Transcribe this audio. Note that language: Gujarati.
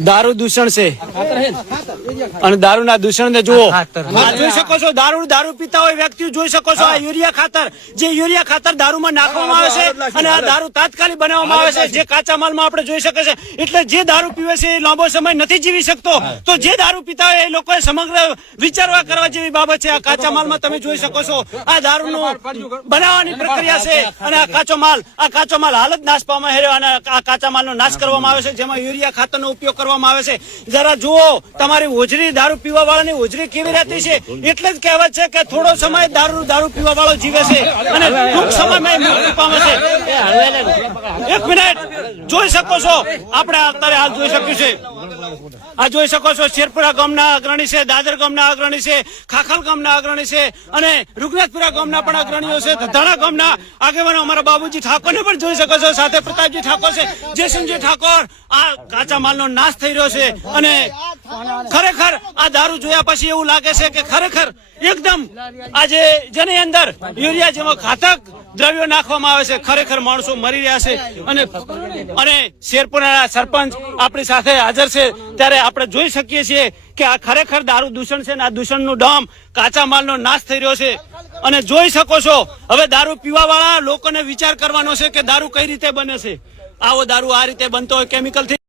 દારૂ દૂષણ છે. અને દારૂના દૂષણ ને જુઓ જોઈ શકો છો દારૂ દારૂ પીતા હોય વ્યક્તિ જોઈ શકો છો આ યુરિયા ખાતર. જે યુરિયા ખાતર દારૂમાં નાખવામાં આવે છે અને આ દારૂ તાત્કાલિક બનાવવામાં આવે છે જે કાચા માલમાં આપણે જોઈ શકે છે એટલે જે દારૂ પીવે છે એ લાંબો સમય નથી જીવી શકતો. તો જે દારૂ પીતા હોય એ લોકોએ સમગ્ર વિચારવા કરવા જેવી બાબત છે. આ કાચા માલમાં તમે જોઈ શકો છો આ દારૂનું બનાવવાની પ્રક્રિયા છે અને આ કાચો માલ આ કાચો માલ હાલ જ નાશ પામવા હેર્યો અને આ કાચા માલનો નાશ કરવામાં આવે છે જેમાં યુરિયા ખાતરનો ઉપયોગ કરવામાં આવે છે. જરા જુઓ તમારી હોજરી દારૂ પીવા વાળાની હોજરી કેવી રહેતી છે? એટલે જ કહેવત છે કે થોડો સમય દારૂ દારૂ પીવા વાળો જીવે છે. અને ટૂંક સમયમાં મૃત્યુ પામે છે. એક મિનિટ. જોઈ શકો છો. આપણે અત્યારે હાલ જોઈ શક્યું છે આ જોઈ શકો છો, શેરપુરા ગામના અગ્રણી છે, દાદર ગામના અગ્રણી છે, ખાખલ ગામના અગ્રણી છે અને રૂગનાથપુરા ગામના પણ અગ્રણીઓ છે. ધધાણા ગામના આગેવાનો અમારા બાબુજી ઠાકોરને પણ જોઈ શકો છો, સાથે પ્રતાપજી ઠાકોર છે, જયસિંહજી ઠાકોર. આ કાચા માલનો નાશ થઈ રહ્યો છે અને ખરેખર આ દારૂ જોયા પછી એવું લાગે છે કે ખરેખર એકદમ આજે જેની અંદર યુરિયા જેવો ઘાતક દ્રવ્યો નાખવામાં આવે છે. ખરેખર માણસો મરી રહ્યા છે અને અને સરપંચ આપણી સાથે હાજર છે. ત્યારે આપણે જોઈ શકીએ છીએ કે આ ખરેખર દારૂ દૂષણ છે આ દૂષણનું ડમ કાચા માલનો નાશ થઈ રહ્યો છે. અને જોઈ શકો છો, હવે દારૂ પીવા વાળા લોકોને વિચાર કરવાનો છે કે દારૂ કઈ રીતે બને છે. આવો દારૂ આ રીતે બનતો હોય કેમિકલથી